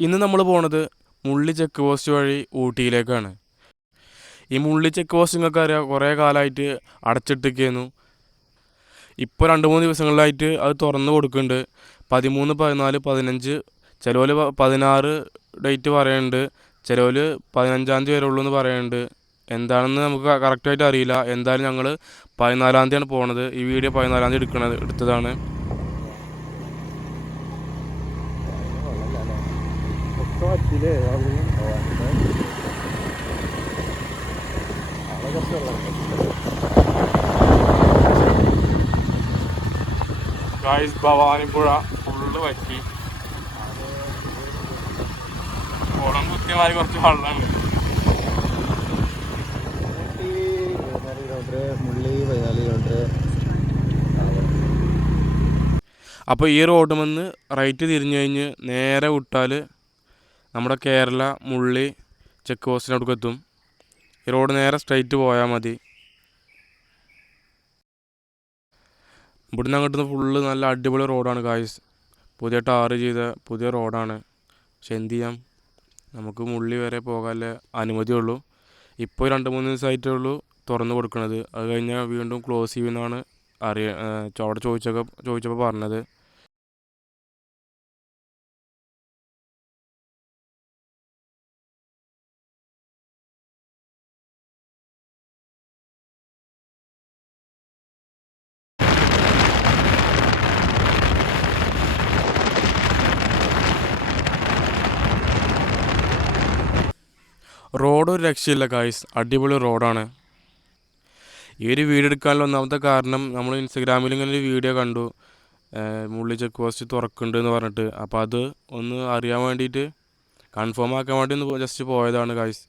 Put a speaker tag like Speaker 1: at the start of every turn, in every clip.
Speaker 1: ഇന്ന് നമ്മൾ പോണത് മുള്ളി ചെക്ക് പോസ്റ്റ് വഴി ഊട്ടിയിലേക്കാണ്. ഈ മുള്ളി ചെക്ക് പോസ്റ്റ് നിങ്ങൾക്ക് അറിയാം കുറേ കാലമായിട്ട് അടച്ചിട്ടിരിക്കുന്നു. ഇപ്പോൾ രണ്ട് മൂന്ന് ദിവസങ്ങളിലായിട്ട് അത് തുറന്നു കൊടുക്കുന്നുണ്ട്. പതിമൂന്ന് പതിനാല് പതിനഞ്ച് ചിലവർ പതിനാറ് ഡേറ്റ് പറയുന്നുണ്ട് ചിലവർ പതിനഞ്ചാം തീയതി ഉള്ളൂ എന്ന് പറയുന്നുണ്ട് എന്താണെന്ന് നമുക്ക് കറക്റ്റായിട്ട് അറിയില്ല. എന്തായാലും ഞങ്ങൾ പതിനാലാം തീയതിയാണ് പോണത്. ഈ വീഡിയോ പതിനാലാം തീയതി എടുക്കണത് എടുത്തതാണ്. ഗായ്സ് ഭവാനിപ്പുഴ ഫുള്ള് പറ്റി കുളം കുത്തിയമാതിരി കുറച്ച് വെള്ളമുണ്ട്.
Speaker 2: മുള്ളി പതിനാല് കിലോമീറ്റർ
Speaker 1: അപ്പോൾ ഈ റോഡ് വന്ന് റൈറ്റ് തിരിഞ്ഞു കഴിഞ്ഞ് നേരെ വിട്ടാൽ നമ്മുടെ കേരള മുള്ളി ചെക്ക് പോസ്റ്റിനടുക്ക് എത്തും. ഈ റോഡ് നേരെ സ്ട്രൈറ്റ് പോയാൽ മതി. ഇവിടുന്ന് അങ്ങോട്ട് ഫുള്ള് നല്ല അടിപൊളി റോഡാണ് കായ്സ് പുതിയ ടാർ ചെയ്ത പുതിയ റോഡാണ് പക്ഷെ എന്ത് ചെയ്യാം? നമുക്ക് മുള്ളി വരെ പോകാനുള്ള അനുമതിയുള്ളൂ ഇപ്പോൾ രണ്ട് മൂന്ന് ദിവസമായിട്ടേ ഉള്ളൂ തുറന്നു കൊടുക്കുന്നത് അത് കഴിഞ്ഞാൽ വീണ്ടും ക്ലോസ് ചെയ്യുമെന്നാണ് അറിയ അവിടെ ചോദിച്ചൊക്കെ ചോദിച്ചപ്പോൾ പറഞ്ഞത്. റോഡ് ഒരു രക്ഷയില്ല കായ്സ് അടിപൊളി റോഡാണ്. ഈ ഒരു വീഡിയോ എടുക്കാനുള്ള ഒന്നാമത്തെ കാരണം നമ്മൾ ഇൻസ്റ്റഗ്രാമിൽ ഇങ്ങനെ ഒരു വീഡിയോ കണ്ടു. മുള്ളി ചെക്ക് പോസ്റ്റ് തുറക്കുന്നുണ്ട് എന്ന് പറഞ്ഞിട്ട്. അപ്പോൾ അത് ഒന്ന് അറിയാൻ വേണ്ടിയിട്ട് കൺഫേം ആക്കാൻ വേണ്ടി ഒന്ന് ജസ്റ്റ് പോയതാണ് കായ്സ്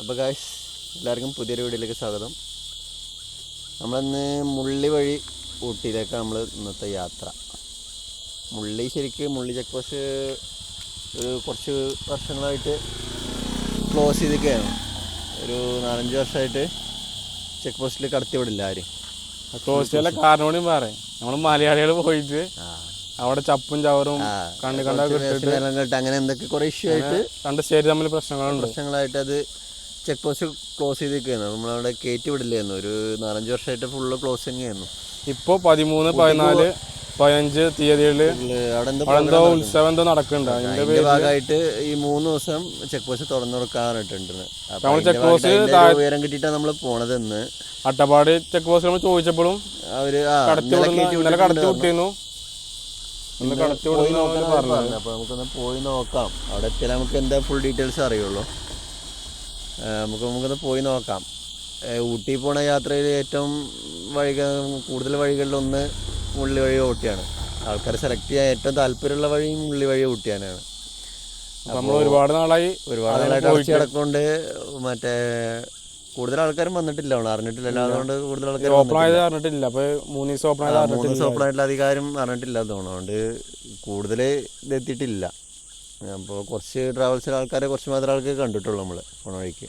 Speaker 2: അപ്പോൾ ഗായ്സ് എല്ലാവർക്കും പുതിയൊരു വീഡിയോയിലേക്ക് സ്വാഗതം. നമ്മളിന്ന് മുള്ളി വഴി ഊട്ടിയിലേക്കാണ് നമ്മൾ ഇന്നത്തെ യാത്ര. മുള്ളി ശരിക്ക് മുള്ളി ചെക്ക് പോസ്റ്റ് ഒരു കുറച്ച് വർഷങ്ങളായിട്ട് ക്ലോസ് ചെയ്തിരിക്കുകയാണ്. ഒരു നാലഞ്ച് വർഷമായിട്ട് ചെക്ക് പോസ്റ്റിൽ കടത്തിവിടില്ല ആരും.
Speaker 1: ക്ലോസ് കാരണം കൂടി പറയാം നമ്മൾ മലയാളികൾ പോയിട്ട് അവിടെ ചപ്പും ചവറും
Speaker 2: ആ, കണ്ടിട്ട് അങ്ങനെ എന്തൊക്കെ കുറേ ഇഷ്യൂ ആയിട്ട്
Speaker 1: രണ്ട് സ്റ്റേറ്റ് തമ്മിൽ പ്രശ്നങ്ങളുണ്ട്.
Speaker 2: പ്രശ്നങ്ങളായിട്ട് അത് ചെക്ക് പോസ്റ്റ് ക്ലോസ് ചെയ്തിരിക്കുകയായിരുന്നു നമ്മളവിടെ കയറ്റി വിടില്ലായിരുന്നു. ഒരു നാലഞ്ച് വർഷമായിട്ട് ഫുള്ള് ക്ലോസിങ് ആയിരുന്നു
Speaker 1: ഇപ്പോൾ പതിമൂന്ന് പതിനാല് പതിനഞ്ച് തീയതികളിൽ
Speaker 2: അവിടെ
Speaker 1: ഉത്സവം എന്തോ നടക്കുന്നുണ്ട്. അതിന്റെ
Speaker 2: ഭാഗമായിട്ട് ഈ മൂന്ന് ദിവസം ചെക്ക് പോസ്റ്റ് തുറന്നു കൊടുക്കാറിട്ടുണ്ട്
Speaker 1: നമ്മൾ
Speaker 2: ചെക്ക് പോസ്റ്റ് ഉയരം കിട്ടിയിട്ടാണ് നമ്മൾ പോണത് ഇന്ന്
Speaker 1: അട്ടപ്പാടി ചെക്ക് പോസ്റ്റ് നമ്മൾ ചോദിച്ചപ്പോഴും
Speaker 2: അവർ
Speaker 1: കടത്തി
Speaker 2: ഇന്നലെ
Speaker 1: വിട്ടിരുന്നു.
Speaker 2: പോയി നോക്കാം. അവിടെ എത്തിയാൽ നമുക്ക് എന്താ ഫുൾ ഡീറ്റെയിൽസ് അറിയുള്ളൂ. നമുക്ക് നമുക്കൊന്ന് പോയി നോക്കാം. ഊട്ടി പോണ യാത്രയിൽ ഏറ്റവും വഴിക കൂടുതൽ വഴികളിലൊന്ന് ഉള്ളി വഴി ഊട്ടിയാണ്. ആൾക്കാർ സെലക്ട് ചെയ്യാൻ ഏറ്റവും താല്പര്യമുള്ള വഴിയും ഉള്ളി വഴി ഊട്ടിയാനാണ്
Speaker 1: നമ്മൾ ഒരുപാട് നാളായി
Speaker 2: ഒരുപാട് നാളായിട്ട് അടച്ചു കിടക്കൊണ്ട് മറ്റേ കൂടുതൽ ആൾക്കാരും വന്നിട്ടില്ല. അറിഞ്ഞിട്ടില്ല. അതുകൊണ്ട് കൂടുതൽ ആൾക്കാർ
Speaker 1: അറിഞ്ഞിട്ടില്ല. അപ്പൊ മൂന്ന് ദിവസം ഓപ്പൺ ആയത്
Speaker 2: മൂന്ന് ദിവസം ഓപ്പൺ ആയിട്ടുള്ള അധികാരം അറിഞ്ഞിട്ടില്ല അതുകൊണ്ട് കൂടുതൽ ഇതെത്തിയിട്ടില്ല. അപ്പോൾ കുറച്ച് ട്രാവൽസിലെ ആൾക്കാരെ കുറച്ച് മാത്രം ആൾക്കാർ കണ്ടിട്ടുള്ളൂ നമ്മൾ പോണ വഴിക്ക്.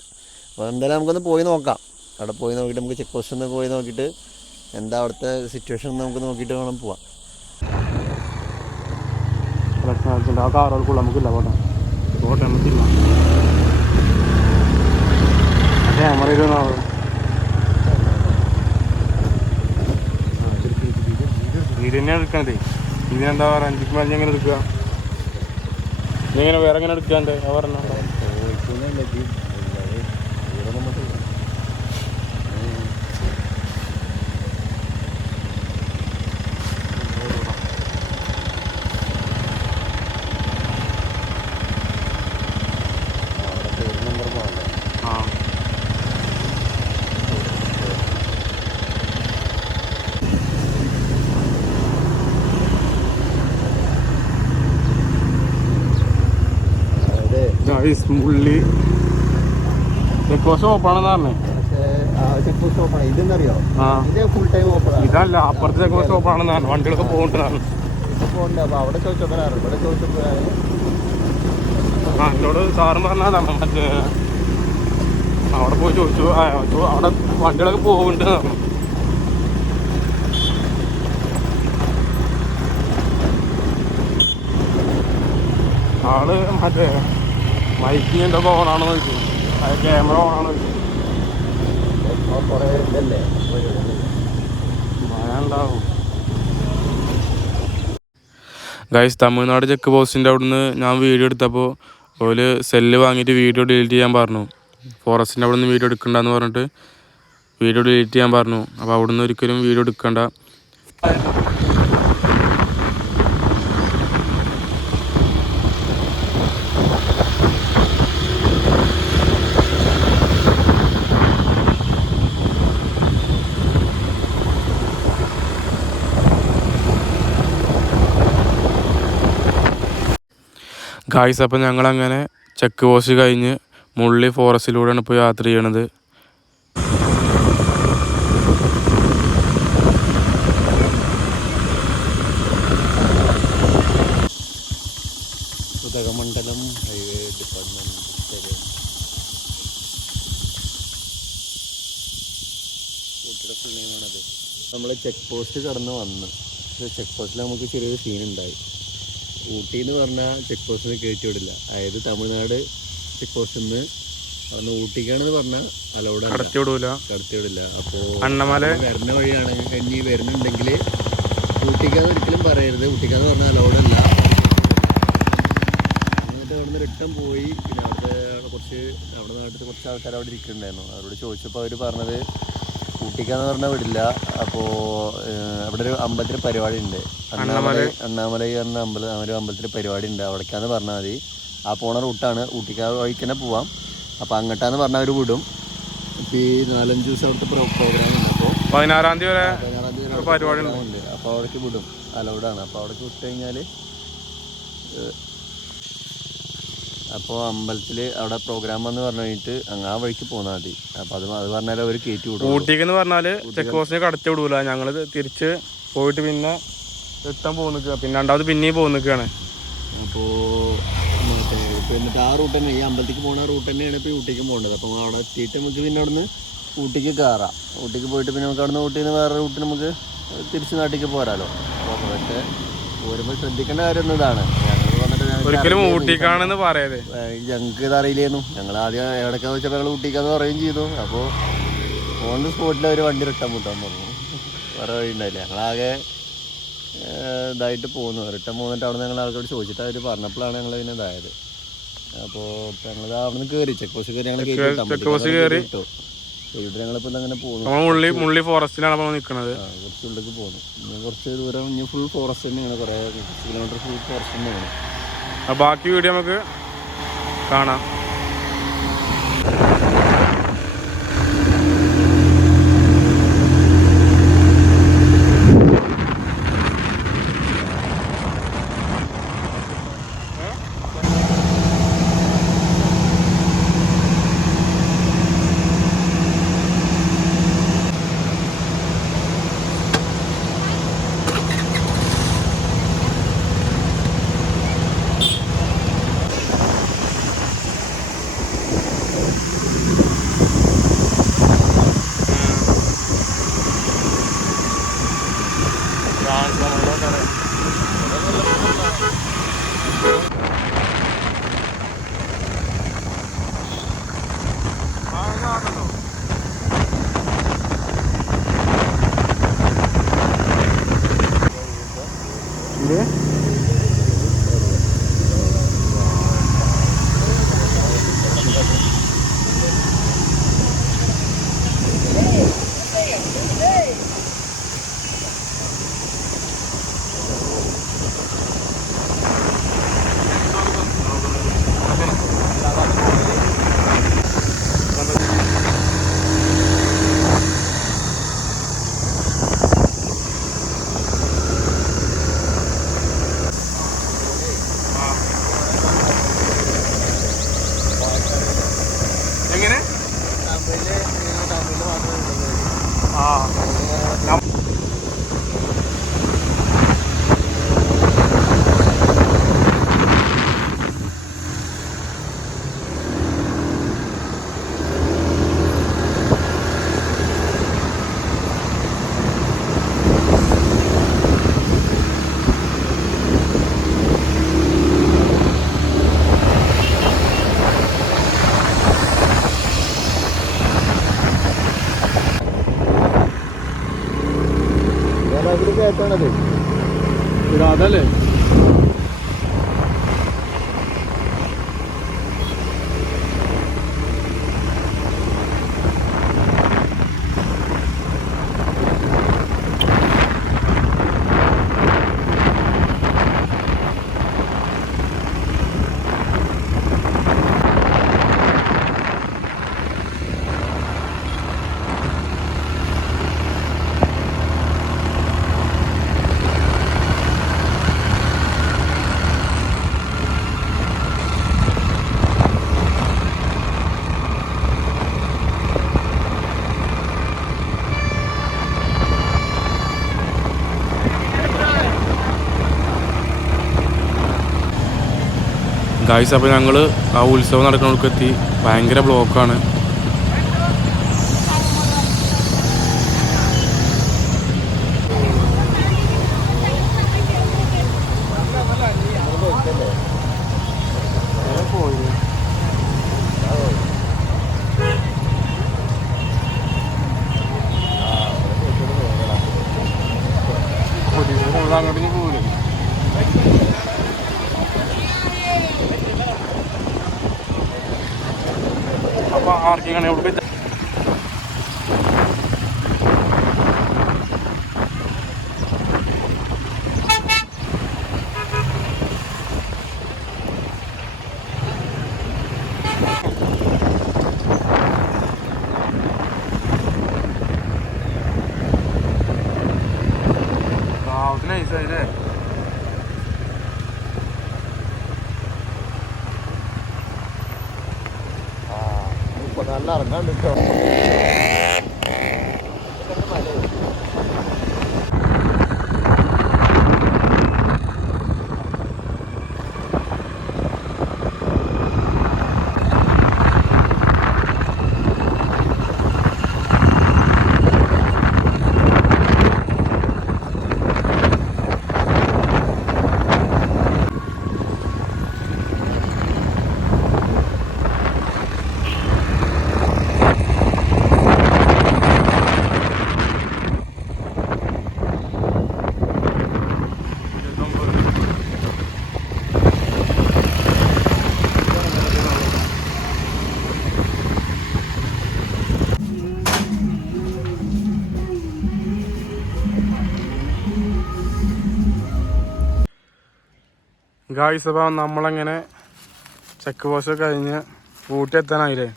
Speaker 2: അപ്പോൾ എന്തായാലും നമുക്കൊന്ന് പോയി നോക്കാം. അവിടെ പോയി നോക്കിയിട്ട് നമുക്ക് ചെക്ക് പോസ്റ്റ് ഒന്ന് പോയി നോക്കിയിട്ട് എന്താ അവിടുത്തെ സിറ്റുവേഷൻ നമുക്ക് നോക്കിയിട്ട് വേണം പോവാം.
Speaker 1: ആ കാറുകൾക്കുള്ള ഇതിനെന്താ പറയുക അഞ്ചിക്ക് മഞ്ഞ എങ്ങനെ എടുക്കുക? നീ എങ്ങനെ വേറെ എങ്ങനെ എടുക്കാണ്ട്? ഞാൻ പറഞ്ഞ ഗൈസ് മുള്ളി ചെക്ക് പോസ്റ്റ് പറഞ്ഞേ?
Speaker 2: പക്ഷേ ചെക്ക് പോസ്റ്റ് ഓപ്പൺ ഇതെന്നറിയോ? ഇത് ഫുൾ ടൈം ഓപ്പൺ
Speaker 1: ഇതല്ല അപ്പുറത്തെ ചെക്ക് പോസ്റ്റ് ഓപ്പൺ ആണെന്ന് പറഞ്ഞു വണ്ടികളൊക്കെ
Speaker 2: പോകുന്നുണ്ടാണ് അവിടെ ചോദിച്ചപ്പോഴാണ്. ഇവിടെ ചോദിച്ചപ്പോഴാണ്.
Speaker 1: ആ എന്നോട് സാറും പറഞ്ഞതാണ് മറ്റേ അവിടെ പോയി ചോദിച്ചു. അവിടെ വണ്ടികളൊക്കെ പോകുന്നുണ്ട് പറഞ്ഞു. ആൾ മറ്റേ മൈക്കിന് ഒക്കെ ഓണാണെന്ന് വെച്ചു. അത് ക്യാമറ ഓണാണെന്ന് വെച്ചു. ഗൈസ് തമിഴ്നാട് ചെക്ക് പോസ്റ്റിന്റെ അവിടുന്ന് ഞാൻ വീഡിയോ എടുത്തപ്പോൾ ഓൽ സെല്ല് വാങ്ങിയിട്ട് വീഡിയോ ഡിലീറ്റ് ചെയ്യാൻ പറഞ്ഞു. ഫോറസ്റ്റിന്റെ അവിടുന്ന് വീഡിയോ എടുക്കണ്ടെന്ന് പറഞ്ഞിട്ട് വീഡിയോ ഡിലീറ്റ് ചെയ്യാൻ പറഞ്ഞു. അപ്പോൾ അവിടുന്ന് ഒരിക്കലും വീഡിയോ എടുക്കണ്ട. ഗായ്സ് അപ്പം ഞങ്ങളങ്ങനെ ചെക്ക് പോസ്റ്റ് കഴിഞ്ഞ് മുള്ളി ഫോറസ്റ്റിലൂടെയാണ് ഇപ്പോൾ യാത്ര ചെയ്യണത്.
Speaker 2: ഉദകമണ്ഡലം ഹൈവേ ഡിപ്പാർട്ട്മെന്റ് ഊട്ടിയുടെ ഫുൾ നെയിമാണത് നമ്മൾ ചെക്ക് പോസ്റ്റ് കടന്ന് വന്ന്. പക്ഷേ ചെക്ക് പോസ്റ്റിൽ നമുക്ക് ചെറിയൊരു സീൻ ഉണ്ടായി. ഊട്ടി എന്ന് പറഞ്ഞാൽ ചെക്ക് പോസ്റ്റിൽ കയറ്റി വിടില്ല. അതായത് തമിഴ്നാട് ചെക്ക് പോസ്റ്റിൽ നിന്ന് അന്ന് ഊട്ടിക്കാണെന്ന് പറഞ്ഞാൽ അലൗഡ് അല്ല.
Speaker 1: കടത്തി വിടൂല.
Speaker 2: കടത്തി വിടില്ല. അപ്പോൾ
Speaker 1: അണ്ണമല?
Speaker 2: വരുന്ന വഴിയാണ്. ഇനി വരുന്നുണ്ടെങ്കിൽ ഊട്ടിക്കാന്ന് ഒരിക്കലും പറയരുത്. ഊട്ടിക്കാന്ന് പറഞ്ഞാൽ അലൗഡ് അല്ല. എന്നിട്ട് അവിടുന്ന് റിട്ടേൺ പോയി. പിന്നെ അവിടുത്തെ അവിടെ കുറച്ച് നമ്മുടെ നാട്ടിൽ കുറച്ച് ആൾക്കാർ അവിടെ ഇരിക്കുന്നുണ്ടായിരുന്നു. അവരോട് ചോദിച്ചപ്പോൾ അവർ പറഞ്ഞത് ഊട്ടിക്കാന്ന് പറഞ്ഞാൽ വിടില്ല. അപ്പോൾ അവിടെ ഒരു അമ്പലത്തിൽ പരിപാടി ഉണ്ട് അണ്ണാമല അണ്ണാമല എന്ന അമ്പലം ഒരു അമ്പലത്തിൽ പരിപാടി ഉണ്ട് അവിടേക്കാന്ന് പറഞ്ഞാൽ മതി. ആ പോണ റൂട്ടാണ്. ഊട്ടിക്കാ വഴിക്ക് തന്നെ പോവാം. അപ്പോൾ അങ്ങോട്ടാന്ന് പറഞ്ഞാൽ അവർ വിടും. ഇപ്പോൾ ഈ നാലഞ്ച് ദിവസം അവിടുത്തെ പ്രോഗ്രാം ഉണ്ട് അപ്പോൾ
Speaker 1: പതിനാറാം തീയതി വരെ
Speaker 2: പതിനാറാം തീയതി
Speaker 1: ഒരു പരിപാടി ഉണ്ട്.
Speaker 2: ഉണ്ട്. അപ്പോൾ അവിടേക്ക് വിടും. അലൗഡാണ്. അപ്പോൾ അവിടേക്ക് വിട്ട് കഴിഞ്ഞാൽ അപ്പോൾ അമ്പലത്തിൽ അവിടെ പ്രോഗ്രാം എന്ന് പറഞ്ഞു കഴിഞ്ഞിട്ട് അങ്ങ് ആ വഴിക്ക് പോന്നാൽ മതി. അപ്പോൾ അത് അത് പറഞ്ഞാൽ അവർ കയറ്റി വിടും
Speaker 1: ഊട്ടിക്ക് എന്ന് പറഞ്ഞാൽ ചെക്ക് പോസ്റ്റിന് കടത്തി വിടൂല. ഞങ്ങൾ തിരിച്ച് പോയിട്ട് പിന്നെ എത്താൻ പോകുന്നിക്കുക പിന്നെ രണ്ടാമത് പിന്നെയും പോകുന്നിക്കുകയാണ്
Speaker 2: അപ്പോൾ മറ്റേ ഇപ്പോൾ എന്നിട്ട് ആ റൂട്ട് തന്നെ ഈ അമ്പലത്തിക്ക് പോണ റൂട്ട് തന്നെയാണ് ഇപ്പോൾ ഊട്ടിക്ക് പോകേണ്ടത് അപ്പം അവിടെ എത്തിയിട്ട് നമുക്ക് പിന്നെ അവിടുന്ന് ഊട്ടിക്ക് കയറാം ഊട്ടിക്ക് പോയിട്ട് പിന്നെ നമുക്ക് അവിടുന്ന് ഊട്ടിയിൽ നിന്ന് വേറെ റൂട്ടിൽ നമുക്ക് തിരിച്ച് നാട്ടിലേക്ക് പോരാലോ. അപ്പോൾ പക്ഷേ പോരുമ്പോൾ ശ്രദ്ധിക്കേണ്ട കാര്യം എന്നതാണ് ഇതാണ്.
Speaker 1: ഒരിക്കലും. ഊട്ടിക്കാണെന്ന് പറയരുത്.
Speaker 2: ഞങ്ങൾക്ക് ഇത് അറിയില്ലായിരുന്നു. ഞങ്ങൾ ആദ്യം എവിടെയൊക്കെ വെച്ചാൽ ഞങ്ങൾ ഊട്ടിക്കാന്ന് പറയുകയും ചെയ്തു. അപ്പോൾ ഓൺ ദി സ്പോട്ടിൽ ഒരു വണ്ടി റിട്ടേൺ മുട്ടാൻ പറഞ്ഞു വേറെ വഴി ഉണ്ടായില്ല. ഞങ്ങളാകെ ഇതായിട്ട് പോകുന്നു റിട്ടേൺ പോന്നിട്ട് അവിടെ ഞങ്ങൾ ആൾക്കാരോട് ചോദിച്ചിട്ട് അവർ പറഞ്ഞപ്പോഴാണ് ഞങ്ങൾ പിന്നെ ഇതായത്. അപ്പോ ഞങ്ങൾ അവിടെ നിന്ന് കയറി ചെക്ക് പോസ്റ്റ് കയറി ഞങ്ങൾ
Speaker 1: ചെക്ക് പോസ്റ്റ് കയറി.
Speaker 2: ഇവിടെ ഞങ്ങളിപ്പോൾ അങ്ങനെ പോകുന്നു
Speaker 1: മുള്ളി ഫോറസ്റ്റിലാണ് നിൽക്കുന്നത്
Speaker 2: കുറച്ച് ഉള്ളിലേക്ക് പോകുന്നു ഇനി കുറച്ച് ദൂരം ഇനി ഫുൾ ഫോറസ്റ്റ് തന്നെയാണ്. കുറേ കിലോമീറ്റർ ഫുൾ ഫോറസ്റ്റ് തന്നെയാണ്.
Speaker 1: ബാക്കി വീഡിയോ നമുക്ക് കാണാം.
Speaker 2: ബ്ലോക്കാണത്
Speaker 1: അതല്ലേ? ഗായ്സ് അപ്പോൾ ഞങ്ങൾ ആ ഉത്സവം നടക്കുന്നിടക്ക് എത്തി. ഭയങ്കര ബ്ലോക്കാണ്. അങ്ങോട്ടേക്ക് നൈസായില്ലേ
Speaker 2: ഇപ്പൊ നല്ല ഇറങ്ങാണ്ട് കേട്ടോ
Speaker 1: ഗായ്സ് അപ്പം നമ്മളങ്ങനെ ചെക്ക് പോസ്റ്റ് കഴിഞ്ഞ് ഊട്ടി എത്താനായില്ലേ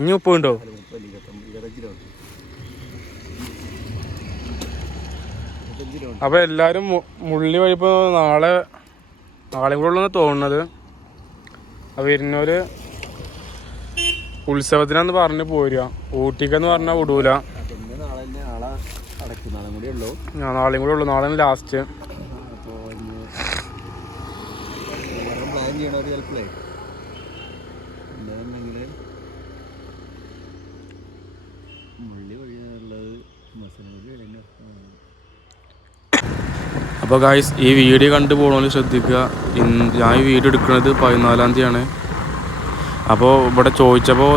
Speaker 2: ഇനി ഉപ്പുണ്ടോ
Speaker 1: അപ്പോൾ എല്ലാവരും മുള്ളി വഴി ഇപ്പോൾ നാളെ നാളെയും കൂടെ ഉള്ളതെന്ന് തോന്നുന്നത്. അപ്പോൾ വരുന്നവര് ഉത്സവത്തിനാന്ന് പറഞ്ഞ് പോരുക. ഊട്ടിക്കെന്ന് പറഞ്ഞാൽ വിടൂല.
Speaker 2: നാളെ നാളെ നാളെ കൂടി ഉള്ളൂ.
Speaker 1: നാളെയും കൂടെ ഉള്ളൂ. നാളെ ലാസ്റ്റ്
Speaker 2: അപ്പോൾ ഇന്ന് എല്ലാവരും പ്ലാൻ ചിലപ്പോഴേ എന്താണെന്നുണ്ടെങ്കിൽ മുള്ളി വഴിയാണുള്ളത് മസനഗുരി വഴി
Speaker 1: അപ്പോൾ ഗായ്സ് ഈ വീഡിയോ കണ്ടു പോകണമെങ്കിൽ ശ്രദ്ധിക്കുക. ഞാൻ ഈ വീഡിയോ എടുക്കുന്നത് പതിനാലാം തീയതിയാണ്. അപ്പോൾ ഇവിടെ ചോദിച്ചപ്പോൾ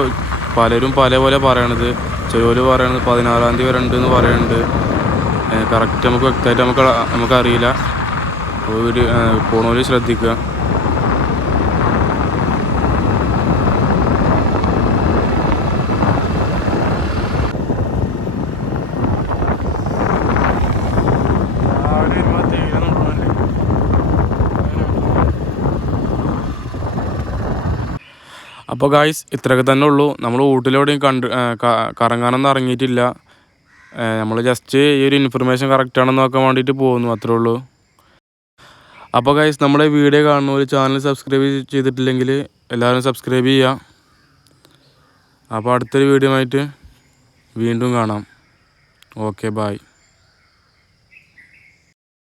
Speaker 1: പലരും പല പോലെ പറയണത്. ചിലവർ പറയണത് പതിനാലാം തീയതി വരെ ഉണ്ടെന്ന് പറയുന്നുണ്ട് കറക്റ്റ് നമുക്ക് വ്യക്തമായിട്ട് നമുക്ക് നമുക്കറിയില്ല അപ്പോൾ വീഡിയോ പോണവർ ശ്രദ്ധിക്കുക. അപ്പോൾ ഗായ്സ് ഇത്രയൊക്കെ തന്നെ ഉള്ളൂ. നമ്മൾ ഊട്ടിലെവിടെയും കണ്ട് കറങ്ങാനൊന്നും ഇറങ്ങിയിട്ടില്ല. നമ്മൾ ജസ്റ്റ് ഈ ഒരു ഇൻഫർമേഷൻ കറക്റ്റ് ആണെന്ന് നോക്കാൻ വേണ്ടിയിട്ട് പോകുന്നു അത്രേ ഉള്ളൂ. അപ്പോൾ ഗായ്സ് നമ്മുടെ വീഡിയോ കാണുന്ന ഒരു ചാനൽ സബ്സ്ക്രൈബ് ചെയ്തിട്ടില്ലെങ്കിൽ എല്ലാവരും സബ്സ്ക്രൈബ് ചെയ്യുക. അപ്പോൾ അടുത്തൊരു വീഡിയോ ആയിട്ട് വീണ്ടും കാണാം. Okay bye